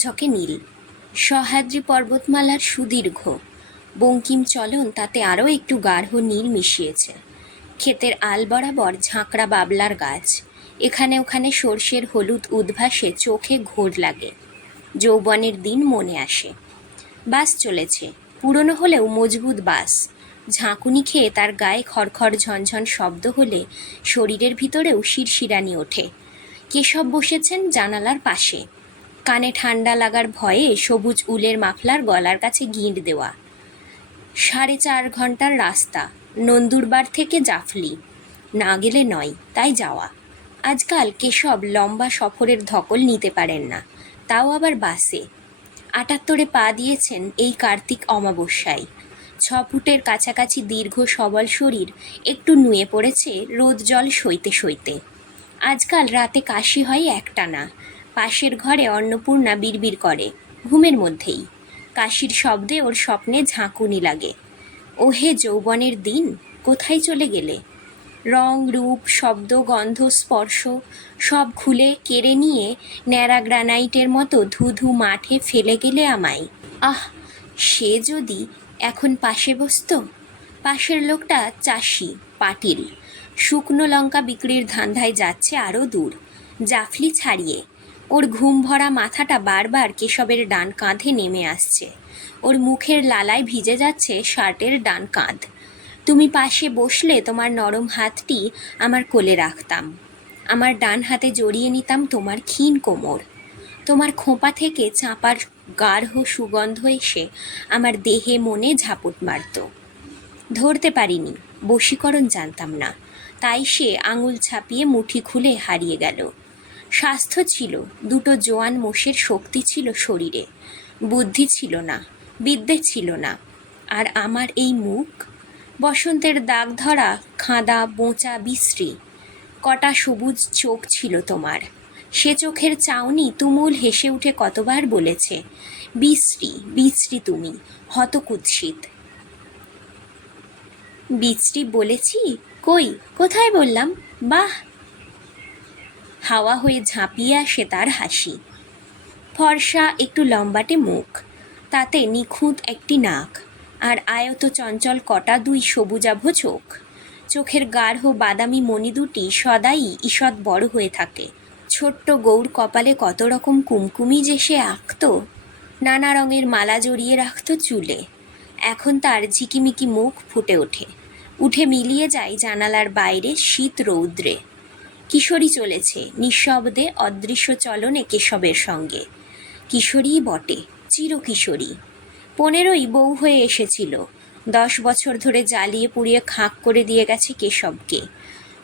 ঝকঝকে নীল। সহ্যাদ্রি পর্বতমালার সুদীর্ঘ। বঙ্কিম চলন তাতে আরও একটু গাঢ় নীল মিশিয়েছে। ক্ষেতের আল বরাবর ঝাঁকড়া বাবলার গাছ। এখানে ওখানে সর্ষের হলুদ উদ্ভাসে চোখে ঘোর লাগে। যৌবনের দিন মনে আসে। বাস চলেছে। পুরনো হলেও মজবুত বাস। ঝাঁকুনি খেয়ে তার গায়ে খড়খড় ঝনঝন শব্দ হলে শরীরের ভিতরেও শিরশিরানি ওঠে। কেশব বসেছেন জানালার পাশে। কানে ঠান্ডা লাগার ভয়ে সবুজ উলের মাফলার গলার কাছে গিঁট দেওয়া। সাড়ে চার ঘণ্টার রাস্তা, নন্দুরবার থেকে জাফলি। না গেলে নয়, তাই যাওয়া। আজকাল কেশব লম্বা সফরের ধকল নিতে পারেন না, তাও আবার বাসে। আটাত্তরে পা দিয়েছেন এই কার্তিক অমাবস্যায়। ছ ফুটের কাছাকাছি দীর্ঘ সবল শরীর একটু নুয়ে পড়েছে রোদ জল সইতে সইতে। আজকাল রাতে কাশি হয় একটানা। পাশের ঘরে অন্নপূর্ণা বিড়বিড় করে, ঘুমের মধ্যেই। কাশির শব্দে ওর স্বপ্নে ঝাঁকুনি লাগে। ওহে যৌবনের দিন, কোথায় চলে গেলে? রং, রূপ, শব্দ, গন্ধ, স্পর্শ, সব খুলে কেড়ে নিয়ে ন্যাড়া গ্রানাইটের মতো ধুধু মাঠে ফেলে গেলে আমায়। আহ, সে যদি এখন পাশে বসতো? পাশের লোকটা চাষি, পাটিল। শুকনো লঙ্কা বিক্রির ধান্ধায় যাচ্ছে আরও দূর। জাফলি ছাড়িয়ে ওর ঘুম ভরা মাথাটা বারবার কেশবের ডান কাঁধে নেমে আসছে। ওর মুখের লালায় ভিজে যাচ্ছে শার্টের ডান কাঁধ। তুমি পাশে বসলে তোমার নরম হাতটি আমার কোলে রাখতাম। আমার ডান হাতে জড়িয়ে নিতাম তোমার ক্ষীণ কোমর। তোমার খোঁপা থেকে চাঁপার গাঢ় সুগন্ধ এসে আমার দেহে মনে ঝাপট মারত। ধরতে পারিনি, বশীকরণ জানতাম না। তাই সে আঙুল ছাপিয়ে মুঠি খুলে হারিয়ে গেল। স্বাস্থ্য ছিল, দুটো জোয়ান মোষের শক্তি ছিল শরীরে। বুদ্ধি ছিল না, বিদ্যে ছিল না। আর আমার এই মুখ? বসন্তের দাগ ধরা, খাঁদা, বোঁচা, বিশ্রী। কটা সবুজ চোখ ছিল তোমার। সে চোখের চাউনি তুমুল হেসে উঠে কতবার বলেছে, বিশ্রী বিশ্রী তুমি, হতকুৎসিত। বিশ্রী বলেছি? কই? কোথায় বললাম? বাহ! হাওয়া হয়ে ঝাঁপিয়ে আসে তার হাসি। ফর্সা একটু লম্বাটে মুখ, তাতে নিখুঁত একটি নাক আর আয়ত চঞ্চল কটা দুই সবুজাভ চোখ। চোখের গাঢ় বাদামি মণি দুটি সদাই ঈষৎ বড় হয়ে থাকে। ছোট্ট গৌর কপালে কত রকম কুমকুমি যে সে আঁকত, নানা রঙের মালা জড়িয়ে রাখত চুলে। এখন তার ঝিকিমিকি মুখ ফুটে ওঠে, উঠে মিলিয়ে যায় জানালার বাইরে শীত রৌদ্রে। কিশোরী চলেছে। নিঃশব্দে অদৃশ্য চলনে কেশবের সঙ্গে। কিশোরীই বটে, চিরকিশোরী। পনেরোই বউ হয়ে এসেছিল। দশ বছর ধরে জ্বালিয়ে পুড়িয়ে খাঁক করে দিয়ে গেছে কেশবকে।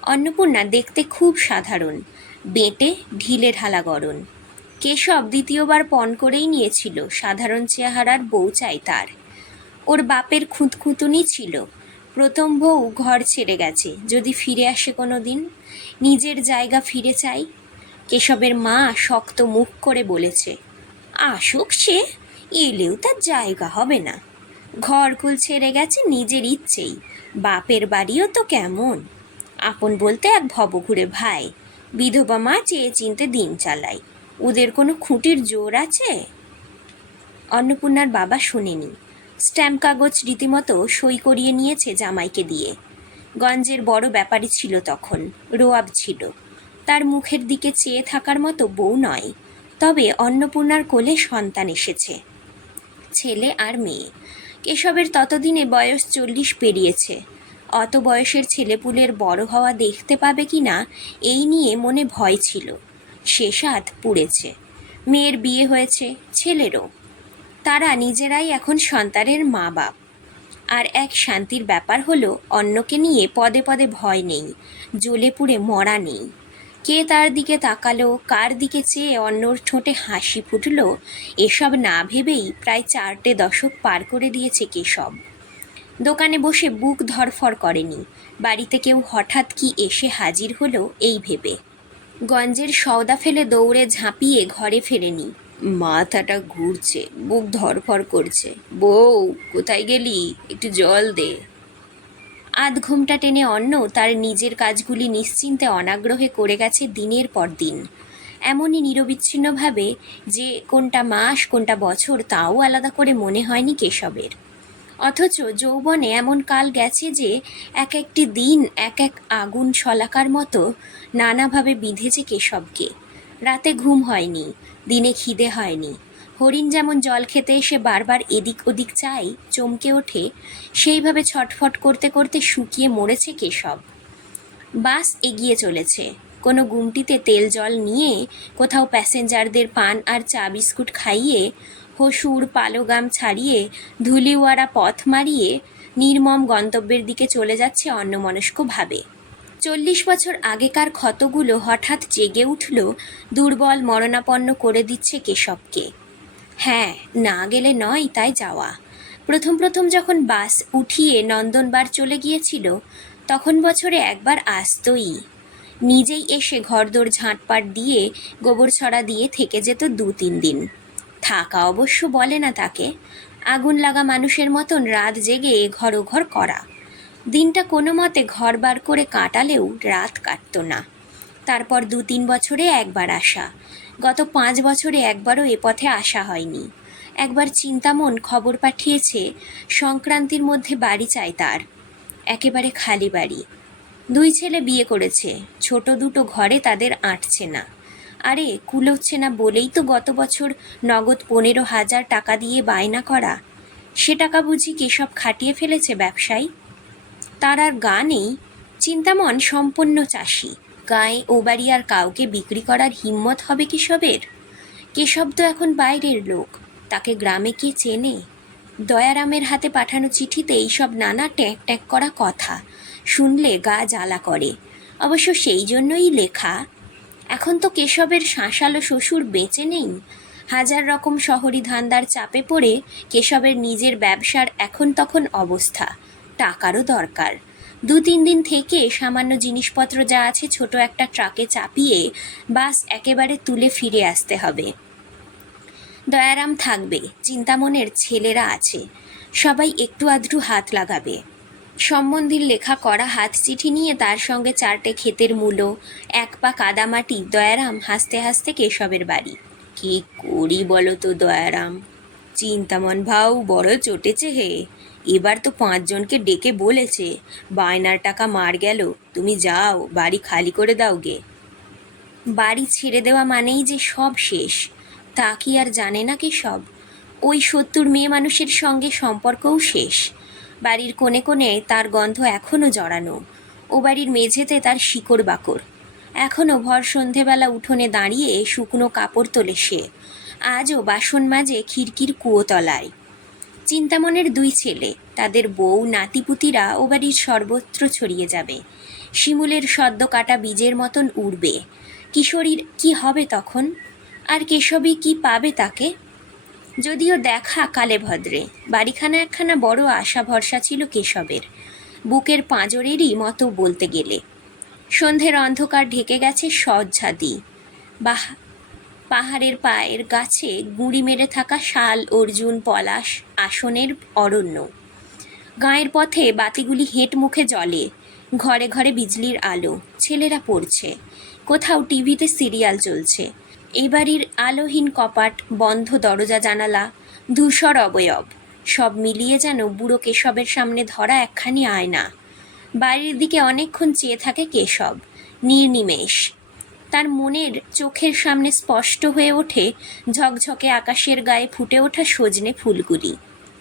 অন্নপূর্ণা দেখতে খুব সাধারণ। বেঁটে, ঢিলে ঢালা গরণ কেশব দ্বিতীয়বার পণ করেই নিয়েছিল। সাধারণ চেহারার বউ চাই তার। ওর বাপের খুঁতখুঁতুনি ছিল। প্রথম বউ ঘর ছেড়ে গেছে। যদি ফিরে আসে কোনো দিন নিজের জায়গা ফিরে চাই? কেশবের মা শক্ত মুখ করে বলেছে, আসুক সে, এলেও তার জায়গা হবে না। ঘরকুল ছেড়ে গেছে নিজের ইচ্ছেই, বাপের বাড়িও তো কেমন। আপন বলতে এক ভবঘুরে ভাই, বিধবা মা চেয়ে চিনতে দিন চালায়। ওদের কোনো খুঁটির জোর আছে? অন্নপূর্ণার বাবা শোনেনি। স্ট্যাম্প কাগজ রীতিমতো সই করিয়ে নিয়েছে জামাইকে দিয়ে। গঞ্জের বড় ব্যাপারী ছিল তখন, রোয়াব ছিল। তার মুখের দিকে চেয়ে থাকার মতো বউ নয়, তবে অন্নপূর্ণার কোলে সন্তান এসেছে। ছেলে আর মেয়ে, কেশবের ততদিনে বয়স চল্লিশ পেরিয়েছে। অত বয়সের ছেলেপুলের বড় হওয়া দেখতে পাবে কি না এই নিয়ে মনে ভয় ছিল। সে সাত পুড়েছে। মেয়ের বিয়ে হয়েছে, ছেলেরও। তারা নিজেরাই এখন সন্তানের মা বাপ আর এক শান্তির ব্যাপার হলো, অন্যকে নিয়ে পদে পদে ভয় নেই, জ্বলে পুড়ে মরা নেই। কে তার দিকে তাকালো, কার দিকে চেয়ে অন্যর ঠোঁটে হাসি ফুটলো, এসব না ভেবেই প্রায় চারটে দশক পার করে দিয়েছে কেশব। দোকানে বসে বুক ধরফর করেনি, বাড়িতে কেউ হঠাৎ কি এসে হাজির হলো, এই ভেবে। গঞ্জের সওদা ফেলে দৌড়ে ঝাঁপিয়ে ঘরে ফেরেনি মাথাটা ঘুরছে, বুক ধরফর করছে। বউ, কোথায় গেলি? একটু জল দে। আধ ঘুমটা টেনে অন্ন তার নিজের কাজগুলি নিশ্চিন্তে অনাগ্রহে করে গেছে দিনের পর দিন। এমনই নিরবিচ্ছিন্নভাবে যে কোনটা মাস, কোনটা বছর, তাও আলাদা করে মনে হয়নি কেশবের। অথচ যৌবনে এমন কাল গেছে যে এক একটি দিন, এক এক আগুন শলাকার মতো নানাভাবে বিঁধেছে কেশবকে। রাতে ঘুম হয়নি দিনে খিদে হয়নি। হরিণ যেমন জল খেতে এসে বারবার এদিক ওদিক চাই চমকে ওঠে, সেইভাবে ছটফট করতে করতে শুকিয়ে মরেছে কেশব। বাস এগিয়ে চলেছে। কোনো গুমটিতে তেল জল নিয়ে কোথাও প্যাসেঞ্জারদের পান আর চা বিস্কুট খাইয়ে, হসুর পালোগাম ছাড়িয়ে ধুলিওয়ারা পথ মারিয়ে, নির্মম গন্তব্যের দিকে চলে যাচ্ছে অন্যমনস্কভাবে। চল্লিশ বছর আগেকার ক্ষতগুলো হঠাৎ জেগে উঠল, দুর্বল মরণাপন্ন করে দিচ্ছে কেশবকে। হ্যাঁ না গেলে নয় তাই যাওয়া। প্রথম প্রথম যখন বাস উঠিয়ে নন্দনবার চলে গিয়েছিল, তখন বছরে একবার আসতই। নিজেই এসে ঘরদোর ঝাঁটপাট দিয়ে গোবর ছড়া দিয়ে থেকে যেত দু তিন দিন। থাকা অবশ্য বলে না তাকে। আগুন লাগা মানুষের মতন রাত জেগে ঘর করা। দিনটা কোনো মতে ঘর বার করে কাটালেও রাত কাটতো না। তারপর দু তিন বছরে একবার আসা। গত পাঁচ বছরে একবারও এ পথে আসা হয়নি। একবার চিন্তামন খবর পাঠিয়েছে, সংক্রান্তির মধ্যে বাড়ি চাই তার। একেবারে খালি বাড়ি। দুই ছেলে বিয়ে করেছে, ছোট দুটো ঘরে তাদের আঁটছে না। আরে কুলোচ্ছে না বলেই তো গত বছর নগদ পনেরো হাজার টাকা দিয়ে বায়না করা। সে টাকা বুঝি কেসব খাটিয়ে ফেলেছে ব্যবসায়ী? তার আর গা নেই। চিন্তামন সম্পন্ন চাষি। গায়ে ও বাড়ি আর কাউকে বিক্রি করার হিম্মত হবে কেশবের কেশব তো এখন বাইরের লোক। তাকে গ্রামে কে চেনে? দয়ারামের হাতে পাঠানো চিঠিতে এইসব নানা ট্যাঁক ট্যাঁক করা কথা। শুনলে গা জ্বালা করে। অবশ্য সেই জন্যই লেখা। এখন তো কেশবের শাঁসালো শ্বশুর বেঁচে নেই। হাজার রকম শহরি ধান্দার চাপে পড়ে কেশবের নিজের ব্যবসার এখন তখন অবস্থা। টাকারও দরকার। দু, তিন দিন থেকে সামান্য জিনিসপত্র যা আছে ছোট একটা ট্রাকে চাপিয়ে বাস একেবারে তুলে ফিরে আসতে হবে। দয়ারাম থাকবে, চিন্তামনের ছেলেরা আছে। সবাই একটু আধটু হাত লাগাবে। সম্বন্ধীর লেখা করা হাত চিঠি নিয়ে তার সঙ্গে চারটে ক্ষেতের মূলো, এক পা কাদামাটি দয়ারাম হাসতে হাসতে কেশবের বাড়ি। কি করি বলো তো দয়ারাম? চিন্তামন ভাও বড় চটেছে হে। এবার তো পাঁচজনকে ডেকে বলেছে, বায়নার টাকা মার গেল, তুমি যাও, বাড়ি খালি করে দাও গে। বাড়ি ছেড়ে দেওয়া মানেই যে সব শেষ, তা কি আর জানে না কি সব? ওই সত্তর মেয়ে মানুষের সঙ্গে সম্পর্কও শেষ। বাড়ির কোণে কোণে তার গন্ধ এখনও জড়ানো, ও বাড়ির মেঝেতে তার শিকড় বাকড়। এখনও ভর সন্ধেবেলা উঠোনে দাঁড়িয়ে শুকনো কাপড় তোলে সে, আজও বাসন মাঝে খিড়কির কুয়োতলায়। চিন্তামনের দুই ছেলে, তাদের বউ, নাতিপুতিরা ও বাড়ির সর্বত্র ছড়িয়ে যাবে। শিমুলের সদ্য কাটা বীজের মতন উড়বে। কিশোরীর কি হবে তখন? আর কেশবী কি পাবে তাকে? যদিও দেখা কালে ভদ্রে, বাড়িখানা একখানা বড় আশা ভরসা ছিল কেশবের। বুকের পাঁজরেরই মতো বলতে গেলে। সন্ধ্যের অন্ধকার ঢেকে গেছে সজ্জাদি। বাহ পাহাড়ের পায়ের গাছে গুঁড়ি মেরে থাকা শাল অর্জুন পলাশ আসনের অরণ্য। গাঁয়ের পথে বাতিগুলি হেঁট মুখে জলে ঘরে ঘরে বিজলির আলো, ছেলেরা পড়ছে, কোথাও টিভিতে সিরিয়াল চলছে। এই বাড়ির আলোহীন কপাট, বন্ধ দরজা জানালা, ধূসর অবয়ব, সব মিলিয়ে যেন বুড়ো কেশবের সামনে ধরা একখানি আয়না। বাড়ির দিকে অনেকক্ষণ চেয়ে থাকে কেশব, নির্নিমেষ তার মনের চোখের সামনে স্পষ্ট হয়ে ওঠে ঝকঝকে আকাশের গায়ে ফুটে ওঠা সজনে ফুলগুলি।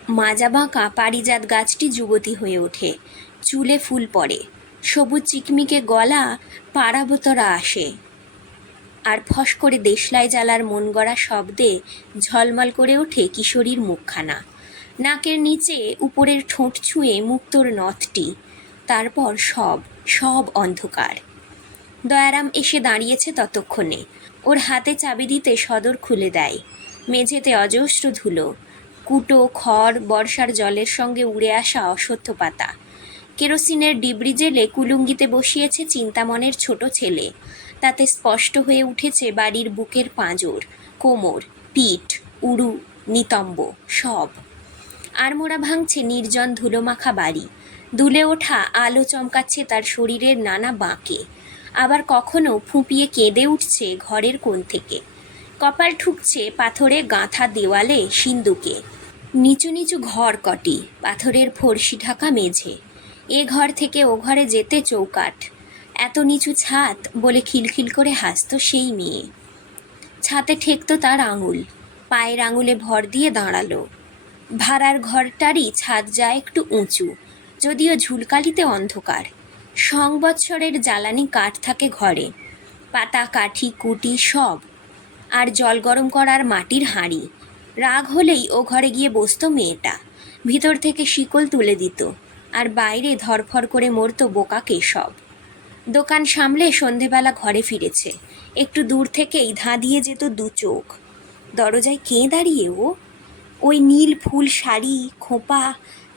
মাজা বাঁকা পারিজাত গাছটি যুবতী হয়ে ওঠে। চুলে ফুল পড়ে। সবুজ চিকমিকে গলা পাড়াবতরা আসে। আর ফস করে দেশলাই জ্বালার মন গড়া শব্দে ঝলমল করে ওঠে কিশোরীর মুখখানা। নাকের নিচে উপরের ঠোঁট ছুঁয়ে মুক্তোর নথটি। তারপর সব সব অন্ধকার। দয়ারাম এসে দাঁড়িয়েছে ততক্ষণে। ওর হাতে চাবি দিতে সদর খুলে দেয়। মেঝেতে অজস্র ধুলো, কুটো, খড়, বর্ষার জলের সঙ্গে উড়ে আসা অসত্য পাতা। কেরোসিনের ডিবরি জেলে কুলুঙ্গিতে বসিয়েছে চিন্তামনের ছোট ছেলে। তাতে স্পষ্ট হয়ে উঠেছে বাড়ির বুকের পাঁজর, কোমর, পিঠ উড়ু নিতম্ব, সব। আড়মোড়া ভাঙছে নির্জন ধুলোমাখা বাড়ি। দুলে ওঠা আলো চমকাচ্ছে তার শরীরের নানা বাঁকে। আবার কখনো ফুঁপিয়ে কেঁদে উঠছে ঘরের কোণ থেকে। কপাল ঠুকছে পাথরে গাঁথা দেওয়ালে সিন্দুকে নিচু নিচু ঘর কটি, পাথরের ফর্সি ঢাকা মেঝে। এ ঘর থেকে ও ঘরে যেতে চৌকাঠ। এত নিচু ছাদ বলে খিলখিল করে হাসতো সেই মেয়ে। ছাতে ঠেকতো তার আঙুল, পায়ের আঙুলে ভর দিয়ে দাঁড়াল। ভাড়ার ঘরটারই ছাদ যায় একটু উঁচু, যদিও ঝুলকালিতে অন্ধকার। সংবৎসরের জ্বালানি কাঠ থাকে ঘরে। পাতা, কাঠি, কুটি সব। আর জল গরম করার মাটির হাঁড়ি। রাগ হলেই ও ঘরে গিয়ে বসতো মেয়েটা। ভিতর থেকে শিকল তুলে দিত। আর বাইরে ধরফর করে মরতো বোকা কেশব। দোকান সামলে সন্ধেবেলা ঘরে ফিরেছে। একটু দূর থেকেই ধাঁধিয়ে যেত দু চোখ। দরজায় কে দাঁড়িয়ে ও? ওই নীল ফুল শাড়ি, খোঁপা,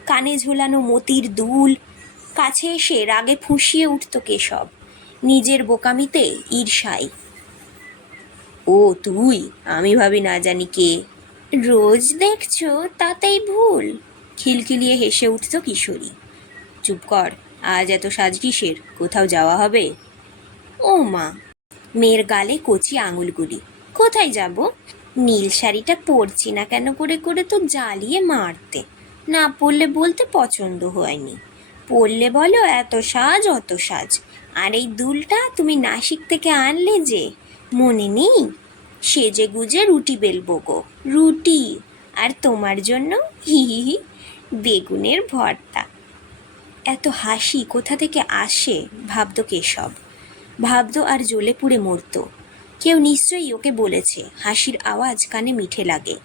কানে ঝোলানো মতির দুল কাছে এসে রাগে ফুঁসিয়ে উঠত কেশব। নিজের বোকামিতে ঈর্ষাই ও তুই, আমি ভাবি না জানি কে। রোজ দেখছ তাতেই ভুল। খিলখিলিয়ে হেসে উঠত কিশোরী। চুপ কর, আজ এত সাজ কিসের? কোথাও যাওয়া হবে? ও মা! মেয়ের গালে কচি আঙুলগুলি। কোথায় যাব? নীল শাড়িটা পরছি না কেন করে করে তো জ্বালিয়ে মারতে। না পড়লে বলতে পছন্দ হয়নি। পরলে বলো, এত সাজ, অত সাজ। আর এই দুলটা তুমি নাসিক থেকে আনলে যে, মনে নেই? সেজে গুজে রুটি বেলবো গো, রুটি। আর তোমার জন্য হি হি, বেগুনের ভর্তা। এত হাসি কোথা থেকে আসে, ভাবতো কেশব। ভাবতো আর জ্বলে পুড়ে মরতো। কেউ নিশ্চয়ই ওকে বলেছে, হাসির আওয়াজ কানে মিঠে লাগে।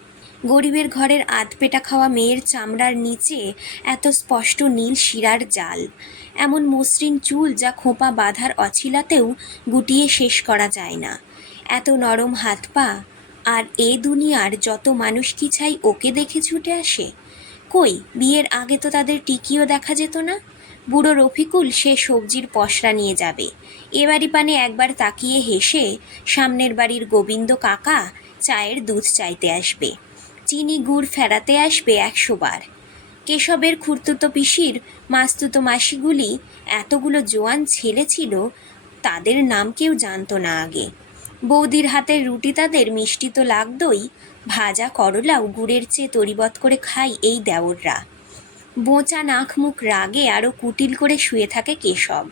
গরিবের ঘরের আধপেটা খাওয়া মেয়ের চামড়ার নিচে এত স্পষ্ট নীল শিরার জাল। এমন মসৃণ চুল যা খোঁপা বাঁধার অছিলাতেও গুটিয়ে শেষ করা যায় না। এত নরম হাত পা, আর এ দুনিয়ার যত মানুষ কি চাই ওকে দেখে ছুটে আসে? কই, বিয়ের আগে তো তাদের টিকিও দেখা যেত না? বুড়ো রফিকুল সে সবজির পসরা নিয়ে যাবে। এ বাড়ি পানে একবার তাকিয়ে হেসে সামনের বাড়ির গোবিন্দ কাকা চায়ের দুধ চাইতে আসবে। চিনি গুড় ফেরাতে আসবে একশো বার কেশবের খুর্তুতো পিসির মাস্তুতো মাসিগুলি এতগুলো জোয়ান ছেলে ছিল, তাদের নাম কেউ জানতো না আগে। বৌদির হাতের রুটি তাদের মিষ্টি তো লাগতই, ভাজা করলাও গুড়ের চেয়ে তরিবত করে খাই এই দেওররা। বোঁচা নাক মুখ রাগে আরও কুটিল করে শুয়ে থাকে কেশব।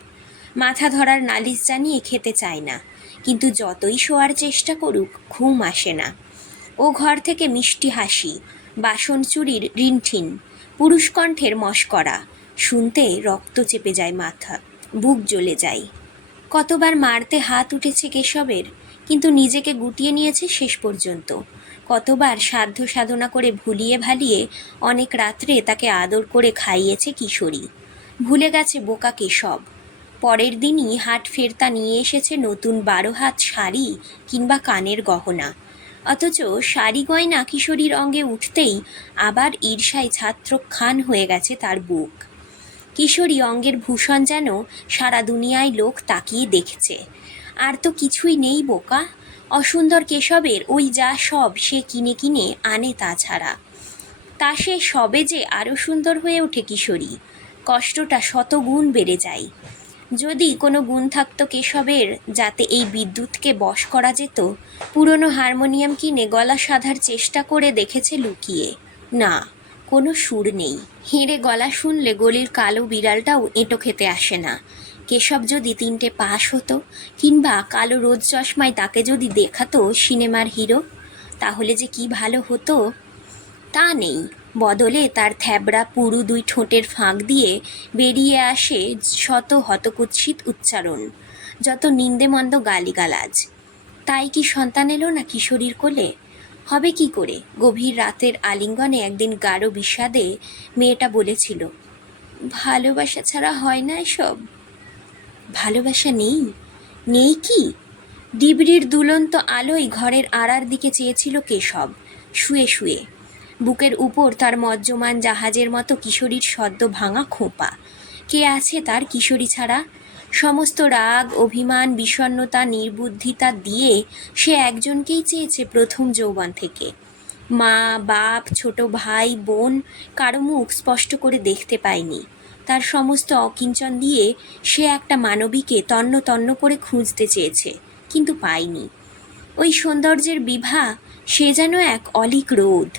মাথা ধরার নালিশ জানিয়ে খেতে চায় না, কিন্তু যতই শোয়ার চেষ্টা করুক, ঘুম আসে না। ও ঘর থেকে মিষ্টি হাসি, বাসন চুরির রিনঠিন পুরুষকণ্ঠের মস্করা, শুনতে রক্ত চেপে যায় মাথা, বুক জ্বলে যায়। কতবার মারতে হাত উঠেছে কেশবের, কিন্তু নিজেকে গুটিয়ে নিয়েছে শেষ পর্যন্ত। কতবার সাধ্য সাধনা করে ভুলিয়ে ভালিয়ে অনেক রাত্রে তাকে আদর করে খাইয়েছে কিশোরী। ভুলে গেছে বোকা কেশব। পরের দিনই হাট ফেরতা নিয়ে এসেছে নতুন বারো হাত শাড়ি কিংবা কানের গহনা। অথচ শাড়ি গয়না কিশোরীর অঙ্গে উঠতেই আবার ঈর্ষায় ছাত্র খান হয়ে গেছে তার বুক। কিশোরী অঙ্গের ভূষণ যেন সারা দুনিয়ায় লোক তাকিয়ে দেখছে। আর তো কিছুই নেই বোকা। অসুন্দর কেশবের ওই যা সব সে কিনে কিনে আনে তাছাড়া তা সে সবে যে আরও সুন্দর হয়ে ওঠে কিশোরী। কষ্টটা শতগুণ বেড়ে যায়। যদি কোনো গুণ থাকত কেশবের, যাতে এই বিদ্যুৎকে বশ করা যেত, পুরনো হারমোনিয়াম কিনে গলা সাধার চেষ্টা করে দেখেছে লুকিয়ে। না, কোনো সুর নেই। হেঁড়ে গলা শুনলে গলির কালো বিড়ালটাও এঁটো খেতে আসে না। কেশব যদি তিনটে পাশ হতো, কিংবা কালো রোদ চশমায় তাকে যদি দেখাতো সিনেমার হিরো, তাহলে যে কি ভালো হতো? তা নেই। বদলে তার থ্যাবড়া পুরু দুই ঠোঁটের ফাঁক দিয়ে বেরিয়ে আসে শত হতকুৎসিত উচ্চারণ, যত নিন্দে নিন্দেমন্দ গালিগালাজ। তাই কি সন্তান এলো না কিশোরীর কোলে? হবে কি করে? গভীর রাতের আলিঙ্গনে একদিন গাঢ় বিষাদে মেয়েটা বলেছিল, ভালোবাসা ছাড়া হয় না এসব? ভালোবাসা নেই? নেই কি? ডিবরির দুলন্ত আলোয় ঘরের আড়ার দিকে চেয়েছিল কেশব, শুয়ে শুয়ে। বুকের উপর তার মজ্জমান জাহাজের মতো কিশোরীর সদ্য ভাঙা খোঁপা। কে আছে তার কিশোরী ছাড়া? সমস্ত রাগ, অভিমান, বিষণ্ণতা, নির্বুদ্ধিতা দিয়ে সে একজনকেই চেয়েছে প্রথম যৌবন থেকে। মা, বাপ, ছোট ভাই, বোন কারও মুখ স্পষ্ট করে দেখতে পায়নি। তার সমস্ত অকিঞ্চন দিয়ে সে একটা মানবীকে তন্ন তন্ন করে খুঁজতে চেয়েছে, কিন্তু পায়নি। ওই সৌন্দর্যের বিভা সে যেন এক অলিক রোদ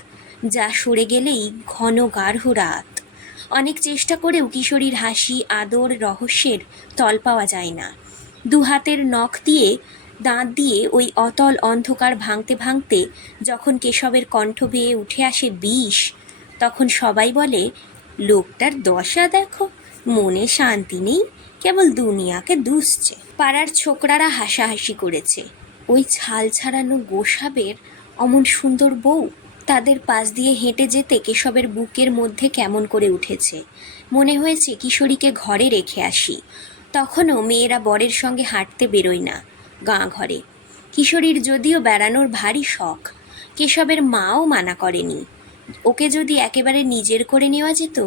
যা সরে গেলেই ঘন গাঢ় রাত। অনেক চেষ্টা করেও কিশোরীর হাসি, আদর, রহস্যের তল পাওয়া যায় না। দু হাতের নখ দিয়ে, দাঁত দিয়ে ওই অতল অন্ধকার ভাঙতে ভাঙতে যখন কেশবের কণ্ঠ বেয়ে উঠে আসে বিষ, তখন সবাই বলে, লোকটার দশা দেখো, মনে শান্তি নেই, কেবল দুনিয়াকে দুষছে। পাড়ার ছোকরারা হাসাহাসি করেছে। ওই ছাল ছাড়ানো গোসাবের অমন সুন্দর বউ তাদের পাশ দিয়ে হেঁটে যেতে কেশবের বুকের মধ্যে কেমন করে উঠেছে। মনে হয়েছে, কিশোরীকে ঘরে রেখে আসি। তখনও মেয়েরা বরের সঙ্গে হাঁটতে বেরোয় না, গাঁ ঘরে। কিশোরীর যদিও বেড়ানোর ভারী শখ, কেশবের মাও মানা করেনি। ওকে যদি একেবারে নিজের করে নেওয়া যেত,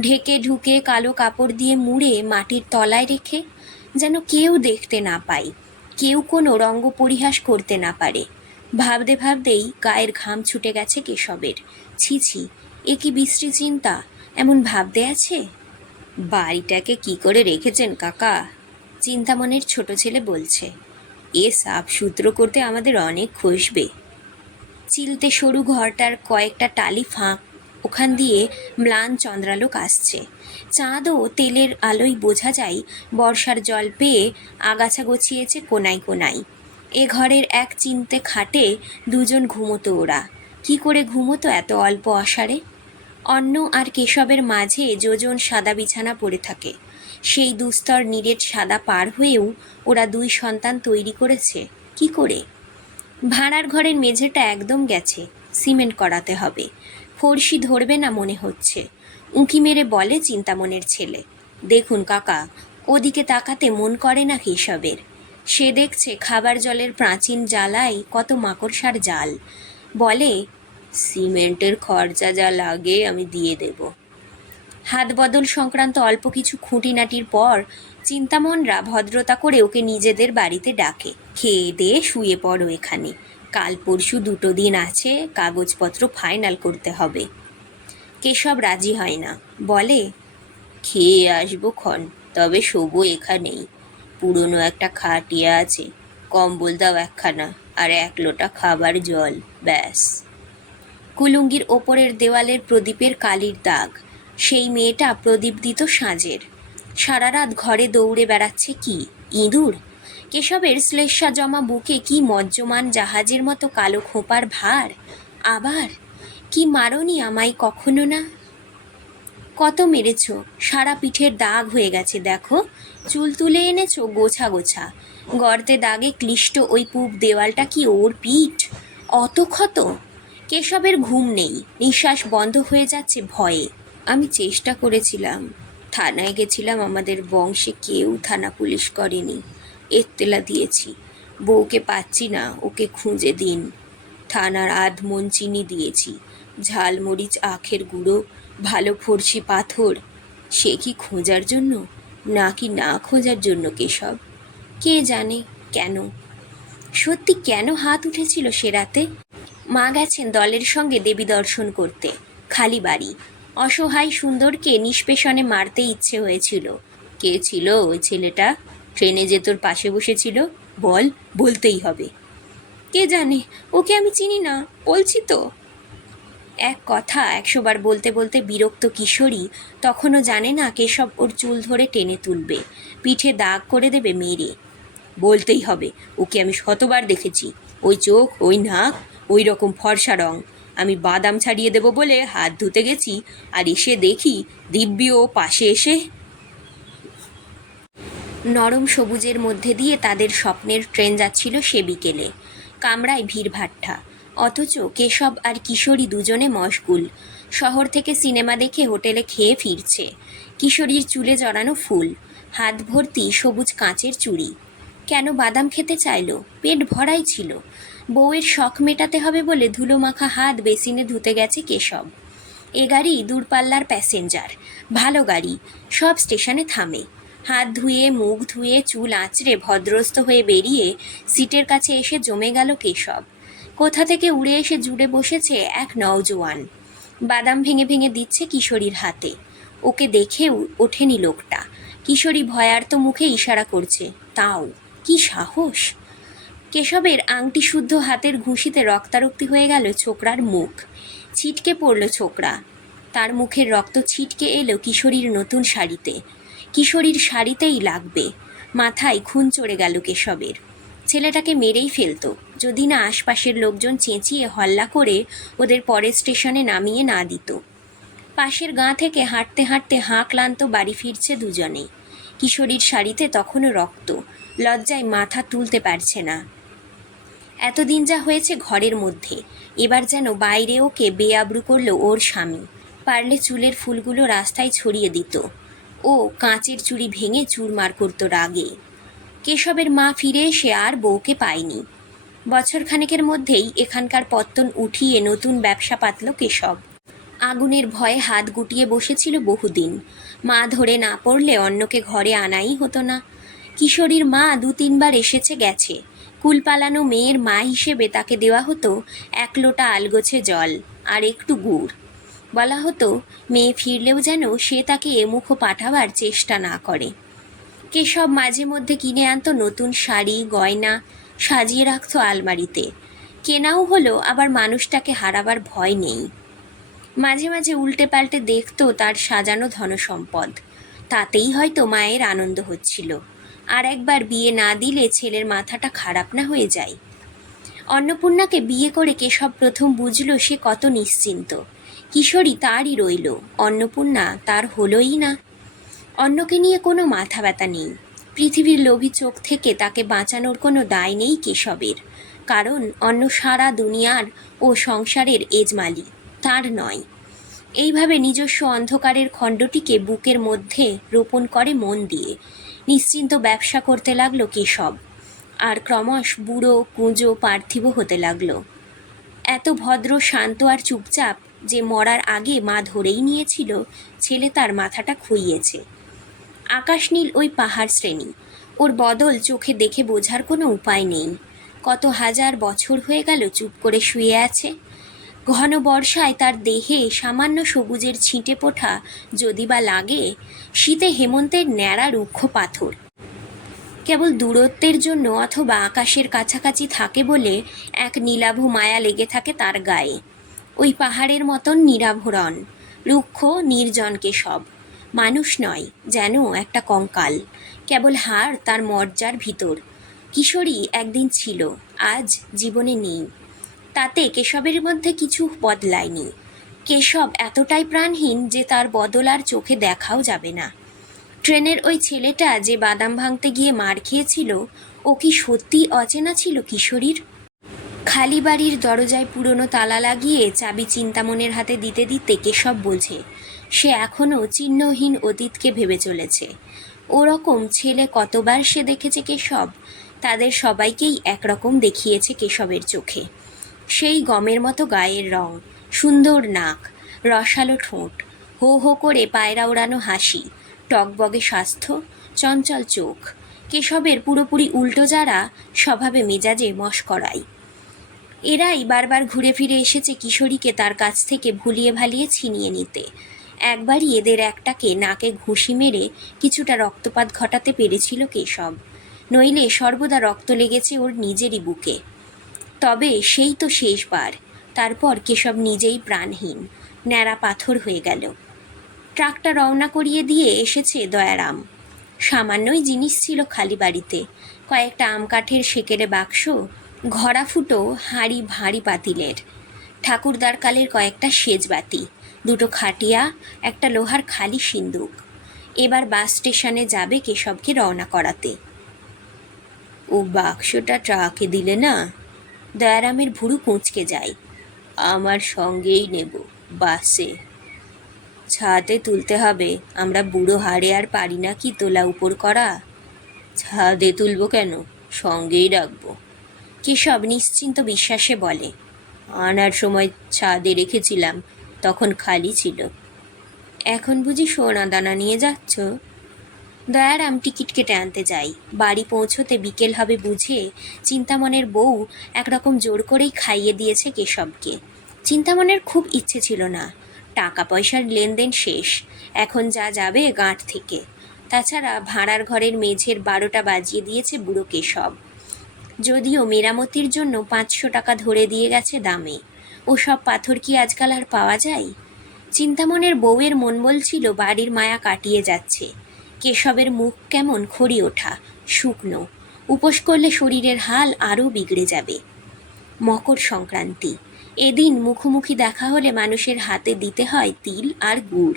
ঢেকে ঢুকে কালো কাপড় দিয়ে মুড়ে মাটির তলায় রেখে যেন কেউ দেখতে না পায়, কেউ কোনো রঙ্গ পরিহাস করতে না পারে। ভাবতে ভাবতেই গায়ের ঘাম ছুটে গেছে কেশবের। ছি ছি, এ কি বিশ্রী চিন্তা, এমন ভাবতে আছে? বাড়িটাকে কি করে রেখেছেন কাকা? চিন্তামনের ছোট ছেলে বলছে, এ সাপ সূত্র করতে আমাদের অনেক খসবে। চিলতে সরু ঘরটার কয়েকটা টালি ফাঁক, ওখান দিয়ে ম্লান চন্দ্রালোক আসছে। চাঁদও তেলের আলোয় বোঝা যায়, বর্ষার জল পেয়ে আগাছা গছিয়েছে কোনায় কোনায়। এ ঘরের এক চিনতে খাটে দুজন ঘুমোতো ওরা। কি করে ঘুমোতো এত অল্প অসারে অন্ন আর কেশবের মাঝে যোজন সাদা বিছানা পড়ে থাকে। সেই দুস্তর নিরেট সাদা পার হয়েও ওরা দুই সন্তান তৈরি করেছে। কি করে? ভাড়ার ঘরের মেঝেটা একদম গেছে। সিমেন্ট করাতে হবে। ফর্সি ধরবে না মনে হচ্ছে। উঁকি মেরে বলে চিন্তামনের ছেলে। দেখুন কাকা, ওদিকে তাকাতে মন করে না কেশবের। সে দেখছে খাবার জলের প্রাচীন জ্বালায় কত মাকড়সার জাল। বলে, সিমেন্টের খরচা যা লাগে আমি দিয়ে দেব। হাত বদল সংক্রান্ত অল্প কিছু খুঁটিনাটির পর চিন্তামনরা ভদ্রতা করে ওকে নিজেদের বাড়িতে ডাকে। খেয়ে দিয়ে শুয়ে পড়ো এখানে। কাল পরশু দুটো দিন আছে, কাগজপত্র ফাইনাল করতে হবে। কেশব রাজি হয় না। বলে, খেয়ে আসব ক্ষণ, তবে শোবো এখানেই। পুরনো একটা খাটিয়া আছে। কম্বল দাও একখানা, আর এক লোটা খাবার জল, ব্যাস। কুলুঙ্গির ওপরের দেওয়ালের প্রদীপের কালির দাগ, সেই মেয়েটা প্রদীপ দিত সাঁজের। সারা রাত ঘরে দৌড়ে বেড়াচ্ছে কি? ইঁদুর? কেশবের শ্লেষা জমা বুকে কি মজ্জমান জাহাজের মতো কালো খোপার ভার? আবার? কি মারনি আমায় কখনো না? কত মেরেছ? সারা পিঠের দাগ হয়ে গেছে, দেখো। চুল তুলে এনেছো? গোছা গোছা। গর্তে দাগে ক্লিষ্ট ওই পূব দেওয়ালটা কি ওর পিঠ? অত ক্ষত? কেশবের ঘুম নেই, নিঃশ্বাস বন্ধ হয়ে যাচ্ছে ভয়ে। আমি চেষ্টা করেছিলাম। থানায় গেছিলাম, আমাদের বংশে কেউ থানা পুলিশ করেনি। এত্তেলা দিয়েছি। বউকে পাচ্ছি না, ওকে খুঁজে দিন। থানার আধ মন চিনি দিয়েছি। ঝালমরিচ, আখের গুঁড়ো ভালো ফর্সি পাথর? সে কি খোঁজার জন্য? নাকি না খোঁজার জন্য কেশব? কে জানে কেন? সত্যি কেন হাত উঠেছিল সে রাতে? মা গেছেন দলের সঙ্গে দেবী দর্শন করতে, খালি বাড়ি। অসহায় সুন্দরকে নিষ্পেষণে মারতে ইচ্ছে হয়েছিল। কে ছিল ওই ছেলেটা? ট্রেনে যে তোর পাশে বসেছিল? বল, বলতেই হবে। কে জানে? ওকে আমি চিনি না, বলছি তো। এক কথা একশোবার বলতে বলতে বিরক্ত কিশোরী তখনও জানে না কেশব ওর চুল ধরে টেনে তুলবে। পিঠে দাগ করে দেবে মেরে বলতেই হবে, ওকে আমি শতবার দেখেছি। ওই চোখ, ওই নাক, ওই রকম ফর্সা রং। আমি বাদাম ছাড়িয়ে দেবো বলে হাত ধুতে গেছি আর এসে দেখি দিব্যি ও পাশে এসে নরম সবুজের মধ্যে দিয়ে তাদের স্বপ্নের ট্রেন যাচ্ছিল সে বিকেলে। কামরায় ভিড়ভাট্টা অথচ কেশব আর কিশোরী দুজনে মশগুল। শহর থেকে সিনেমা দেখে হোটেলে খেয়ে ফিরছে। কিশোরীর চুলে জড়ানো ফুল, হাত ভর্তি সবুজ কাঁচের চুড়ি। কেন বাদাম খেতে চাইলো? পেট ভরাই ছিল। বউয়ের শখ মেটাতে হবে বলে ধুলো মাখা হাত বেসিনে ধুতে গেছে কেশব। এ গাড়ি দূরপাল্লার প্যাসেঞ্জার। ভালো গাড়ি, সব স্টেশনে থামে। হাত ধুয়ে, মুখ ধুয়ে, চুল আঁচড়ে ভদ্রস্থ হয়ে বেরিয়ে সিটের কাছে এসে জমে গেল কেশব। কোথা থেকে উড়ে এসে জুড়ে বসেছে এক নওজোয়ান। বাদাম ভেঙে ভেঙে দিচ্ছে কিশোরীর হাতে। ওকে দেখেও ওঠেনি লোকটা। কিশোরী ভয়ার্ত মুখে ইশারা করছে, তাও, কি সাহস? কেশবের আংটি শুদ্ধ হাতের ঘুষিতে রক্তারক্তি হয়ে গেল ছোকরার মুখ। ছিটকে পড়ল ছোকরা। তার মুখের রক্ত ছিটকে এলো কিশোরীর নতুন শাড়িতে। কিশোরীর শাড়িতেই লাগবে। মাথায় খুন চড়ে গেল কেশবের। ছেলেটাকে মেরেই ফেলতো। যদি না আশপাশের লোকজন চেঁচিয়ে হল্লা করে ওদের পরের স্টেশনে নামিয়ে না দিত। পাশের গাঁ থেকে হাঁটতে হাঁটতে হাঁ ক্লান্ত বাড়ি ফিরছে দুজনে কিশোরীর শাড়িতে তখনও রক্ত। লজ্জায় মাথা তুলতে পারছে না। এতদিন যা হয়েছে ঘরের মধ্যে। এবার যেন বাইরে ওকে বেআব্রু করল ওর স্বামী। পারলে চুলের ফুলগুলো রাস্তায় ছড়িয়ে দিত। ও কাঁচের চুড়ি ভেঙে চুরমার করতো রাগে। কেশবের মা ফিরে এসে আর বউকে পায়নি। বছরখানেকের মধ্যেই এখানকার পত্তন উঠিয়ে নতুন ব্যবসা পাতল কেশব। আগুনের ভয়ে হাত গুটিয়ে বসেছিল বহুদিন। মা ধরে না পড়লে অন্যকে ঘরে আনাই হতো না। কিশোরীর মা দু তিনবার এসেছে গেছে। কুল পালানো মেয়ের মা হিসেবে তাকে দেওয়া হতো এক লোটা আলগোছে জল আর একটু গুড়। বলা হতো, মেয়ে ফিরলেও যেন সে তাকে এমুখ পাঠাবার চেষ্টা না করে। কেশব মাঝে মধ্যে কিনে আনত নতুন শাড়ি, গয়না, সাজিয়ে রাখতো আলমারিতে। কেনাও হলো, আবার মানুষটাকে হারাবার ভয় নেই। মাঝে মাঝে উল্টে পাল্টে দেখতো তার সাজানো ধনসম্পদ। তাতেই হয়তো মায়ের আনন্দ হচ্ছিল। আর একবার বিয়ে না দিলে ছেলের মাথাটা খারাপ না হয়ে যায়। অন্নপূর্ণাকে বিয়ে করে কেশব প্রথম বুঝলো সে কত নিশ্চিন্ত। কিশোরী তারই রইল, অন্নপূর্ণা তার হলোই না। অন্যকে নিয়ে কোনো মাথা ব্যথা নেই। পৃথিবীর লোভী চোখ থেকে তাকে বাঁচানোর কোনো দায় নেই কেশবের। কারণ অন্য সারা দুনিয়ার ও সংসারের এজমালি তার নয়। এইভাবে নিজস্ব অন্ধকারের খণ্ডটিকে বুকের মধ্যে রোপণ করে মন দিয়ে। নিশ্চিন্ত ব্যবসা করতে লাগল কেশব। আর ক্রমশ বুড়ো, কুঁজো, পার্থিব হতে লাগল। এত ভদ্র, শান্ত আর চুপচাপ যে মরার আগে মা ধরেই নিয়েছিল, ছেলে তার মাথাটা খুইয়েছে। আকাশনীল ওই পাহাড় শ্রেণি। ওর বদল চোখে দেখে বোঝার কোনো উপায় নেই। কত হাজার বছর হয়ে গেল চুপ করে শুয়ে আছে। ঘন বর্ষায় তার দেহে সামান্য সবুজের ছিটে পোঠা যদি বা লাগে, শীতে হেমন্তের ন্যাড়া রুক্ষ পাথর। কেবল দূরত্বের জন্য অথবা আকাশের কাছাকাছি থাকে বলে এক নীলাভ মায়া লেগে থাকে তার গায়ে। ওই পাহাড়ের মতন নিরাভরণ, রুক্ষ, নির্জনকে সব। মানুষ নয়, যেন একটা কঙ্কাল। কেবল হাড় তার মর্যার ভিতর। কিশোরী একদিন ছিল, আজ জীবনে নেই। তাতে কেশবের মধ্যে কিছু বদলায়নি। কেশব এতটাই প্রাণহীন যে তার বদল আর চোখে দেখাও যাবে না। ট্রেনের ওই ছেলেটা যে বাদাম ভাঙতে গিয়ে মার খেয়েছিল, ও কি সত্যি অচেনা ছিল কিশোরীর? খালি বাড়ির দরজায় পুরনো তালা লাগিয়ে চাবি চিন্তামনের হাতে দিতে দিতে কেশব বোঝে সে এখনও চিহ্নহীন অতীতকে ভেবে চলেছে। ওরকম ছেলে কতবার সে দেখেছে কেশব? তাদের সবাইকেই একরকম দেখিয়েছে কেশবের চোখে। সেই গমের মতো গায়ের রং, সুন্দর নাক, রসালো ঠোঁট, হো হো করে পায়রা ওড়ানো হাসি, টকবগে স্বাস্থ্য, চঞ্চল চোখ, কেশবের পুরোপুরি উল্টো যারা, স্বভাবে মেজাজে মস্করাই। এরাই বারবার ঘুরে ফিরে এসেছে কিশোরীকে তার কাছ থেকে ভুলিয়ে ভালিয়ে ছিনিয়ে নিতে। একবারই এদের একটাকে নাকে ঘুষি মেরে কিছুটা রক্তপাত ঘটাতে পেরেছিল কেশব। নইলে সর্বদা রক্ত লেগেছে ওর নিজেরই বুকে। তবে সেই তো শেষবার। তারপর কেশব নিজেই প্রাণহীন, ন্যাড়া পাথর হয়ে গেল। ট্রাকটা রওনা করিয়ে দিয়ে এসেছে দয়ারাম। সামান্যই জিনিস ছিল খালি বাড়িতে। কয়েকটা আম কাঠের সেকেরে বাক্স ঘরা ফুটো হাঁড়ি ভাঁড়ি পাতিলের। ঠাকুরদার কালের কয়েকটা সেজবাতি, দুটো খাটিয়া, একটা লোহার খালি সিন্দুক। এবার বাস স্টেশনে যাবে কেশবকে রওনা করাতে। ও বাক্সটা ট্রাকে দিলে না? দয়ারামের ভুরু কুঁচকে যায়। আমার সঙ্গেই নেব বাসে। ছাদে তুলতে হবে। আমরা বুড়ো হাড়ে আর পারি না কি তোলা উপর করা? ছাদে তুলবো কেন? সঙ্গেই রাখব। কেশব নিশ্চিন্ত বিশ্বাসে বলে আনার সময় ছাদে রেখেছিলাম, তখন খালি ছিল। এখন বুঝি সোনা দানা নিয়ে যাচ্ছ? দয়ারাম টিকিট কেটে আনতে যাই। বাড়ি পৌঁছোতে বিকেল হবে বুঝে চিন্তামনের বউ একরকম জোর করেই খাইয়ে দিয়েছে কেশবকে। চিন্তামনের খুব ইচ্ছে ছিল না। টাকা পয়সার লেনদেন শেষ। এখন যা যাবে গাঁট থেকে। তাছাড়া ভাড়ার ঘরের মেঝের বারোটা বাজিয়ে দিয়েছে বুড়ো কেশব। যদিও মেরামতির জন্য পাঁচশো টাকা ধরে দিয়ে গেছে দামে। ওসব পাথর কি আজকাল আর পাওয়া যায়? চিন্তামনের বউয়ের মন বলছিল, বাড়ির মায়া কাটিয়ে যাচ্ছে। কেশবের মুখ কেমন খড়ি ওঠা, শুকনো। উপোস করলে শরীরের হাল আরও বিগড়ে যাবে। মকর সংক্রান্তি। এদিন মুখোমুখি দেখা হলে মানুষের হাতে দিতে হয় তিল আর গুড়।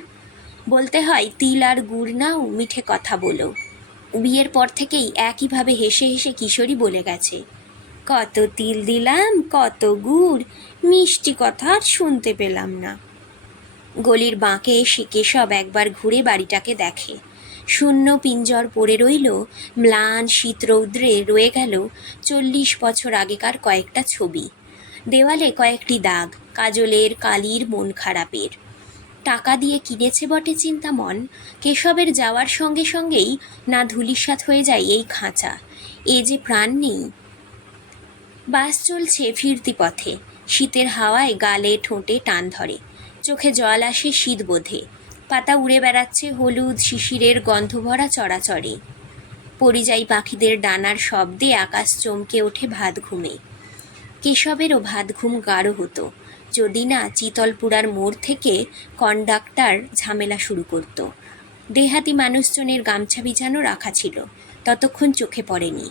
বলতে হয়, তিল আর গুড় নাও, মিঠে কথা বলো। বিয়ের পর থেকেই একইভাবে হেসে হেসে কিশোরী বলে গেছে। কত তিল দিলাম, কত গুড়, মিষ্টি কথা আর শুনতে পেলাম না। গলির বাঁকে এসে কেশব একবার ঘুরে বাড়িটাকে দেখে। শূন্য পিঞ্জর পড়ে রইল, ম্লান শীত রৌদ্রে রয়ে গেল চল্লিশ বছর আগেকার কয়েকটা ছবি। দেওয়ালে কয়েকটি দাগ, কাজলের কালির মন খারাপের। টাকা দিয়ে কিনেছে বটে চিন্তা মন। কেশবের যাওয়ার সঙ্গে সঙ্গেই না ধুলিসাৎ হয়ে যায় এই খাঁচা। এ যে প্রাণ নেই। বাস চলছে ফিরতি পথে। শীতের হাওয়ায় গালে ঠোঁটে টান ধরে। চোখে জল আসে শীত বোধে। পাতা উড়ে বেড়াচ্ছে হলুদ শিশিরের গন্ধভরা চড়াচড়ে। পরিযায়ী পাখিদের ডানার শব্দে আকাশ চমকে ওঠে ভাত ঘুমে। কেশবেরও ভাত ঘুম গাঢ় হতো। যদি না চিতলপুরার মোড় থেকে কন্ডাক্টার ঝামেলা শুরু করত। দেহাতি মানুষজনের গামছা বিছানো রাখা ছিল, ততক্ষণ চোখে পড়েনি।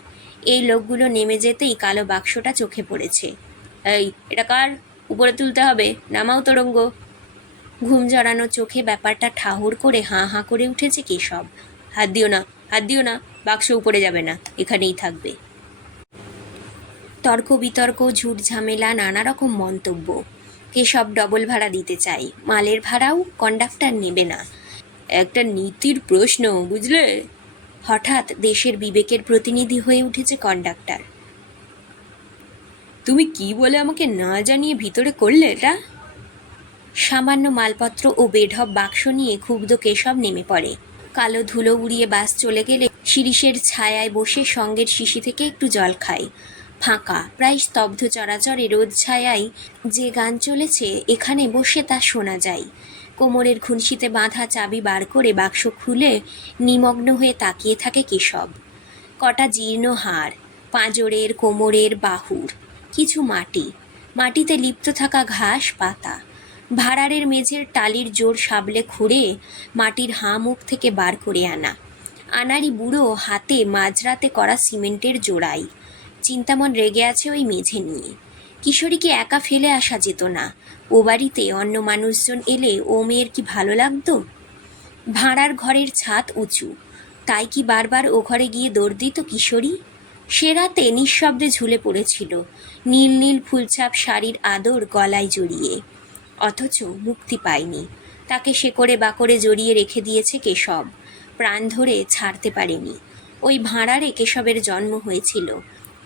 এই লোকগুলো নেমে যেতেই কালো বাক্সটা চোখে পড়েছে। এই, এটা কার? উপরে তুলতে হবে, নামাও তরঙ্গ। ঘুম জড়ানো চোখে ব্যাপারটা ঠাহুর করে হাঁ হাঁ করে উঠেছে কেশব হাত দিও না, হাত দিও না, বাক্স উপরে যাবে না, এখানেই থাকবে। তর্ক বিতর্ক, ঝুট ঝামেলা, নানা রকম মন্তব্য। কেশব ডবল ভাড়া দিতে চাই। মালের ভাড়াও কন্ডাক্টর নেবে না। একটা নীতির প্রশ্ন, বুঝলে? হঠাৎ দেশের বিবেকের প্রতিনিধি হয়ে উঠেছে কন্ডাক্টর। তুমি কি বলে আমাকে না জানিয়ে ভিতরে করলে এটা? সামান্য মালপত্র ও বেঢপ বাক্স নিয়ে ক্ষুব্ধ কেশব নেমে পড়ে। কালো ধুলো উড়িয়ে বাস চলে গেলে শিরিষের ছায়ায় বসে সঙ্গের শিশি থেকে একটু জল খায়। ফাঁকা। প্রায় স্তব্ধ চরাচরে রোদ ছায়ায় যে গান চলেছে, এখানে বসে তা শোনা যায়। কোমরের খুনশিতে বাঁধা চাবি বার করে বাক্স খুলে নিমগ্ন হয়ে তাকিয়ে থাকে কেশব। কটা জীর্ণ হাড়, পাঁজরের কোমরের বাহুর, কিছু মাটি। মাটিতে লিপ্ত থাকা ঘাস পাতা। ভাড়ারের মেঝের টালির জোর সাবলে খুঁড়ে মাটির হাঁ মুখ থেকে বার করে আনা। আনারি বুড়ো হাতে মাঝরাতে করা সিমেন্টের জোড়াই। চিন্তামন রেগে আছে ওই মেঝে নিয়ে। কিশোরীকে একা ফেলে আসা যেত না। ও বাড়িতে অন্য মানুষজন এলে ও মেয়ের কি ভালো লাগতো? ভাঁড়ার ঘরের ছাদ উঁচু। তাই কি বারবার ও ঘরে গিয়ে দৌড় দিত কিশোরী? সে রাতে নিঃশব্দে ঝুলে পড়েছিল, নীল নীল ফুলছাপ শাড়ির আদর গলায় জড়িয়ে। অথচ মুক্তি পায়নি। তাকে শেকড়ে বাকড়ে জড়িয়ে রেখে দিয়েছে কেশব। প্রাণ ধরে ছাড়তে পারেনি। ওই ভাঁড়ারে কেশবের জন্ম হয়েছিল।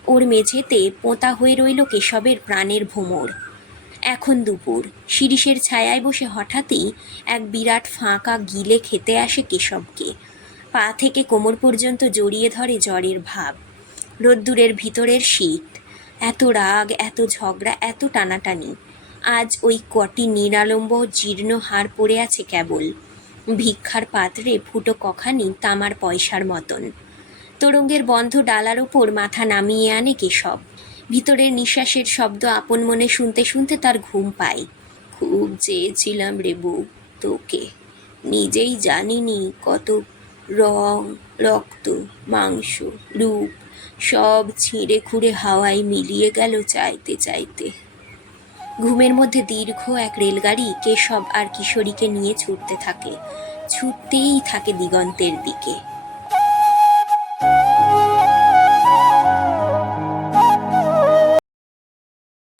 ওর মেঝেতে পোঁতা হয়ে রইল কেশবের প্রাণের ভোমর। এখন দুপুর। শিরিষের ছায়ায় বসে হঠাৎই এক বিরাট ফাঁকা গিলে খেতে আসে কেশবকে। পা থেকে কোমর পর্যন্ত জড়িয়ে ধরে জ্বরের ভাব। রোদ্দুরের ভিতরের শীত। এত রাগ, এত ঝগড়া, এত টানাটানি। আজ ওই কটি নিরালম্ব, জীর্ণ হার পড়ে আছে কেবল। ভিক্ষার পাত্রে ফুটো কখানি তামার পয়সার মতন। তোরঙ্গের বন্ধ ডালার ওপর মাথা নামিয়ে আনে কেশব। ভিতরের নিঃশ্বাসের শব্দ আপন মনে শুনতে শুনতে তার ঘুম পায়। খুব চেয়েছিলাম রে বউ, তোকে। নিজেই জানিনি কত রং, রক্ত, মাংস, রূপ, সব ছিঁড়ে খুঁড়ে হাওয়ায় মিলিয়ে গেল চাইতে চাইতে। ঘুমের মধ্যে দীর্ঘ এক রেলগাড়ি কেশব আর কিশোরীকে নিয়ে ছুটতে থাকে। ছুটতেই থাকে দিগন্তের দিকে।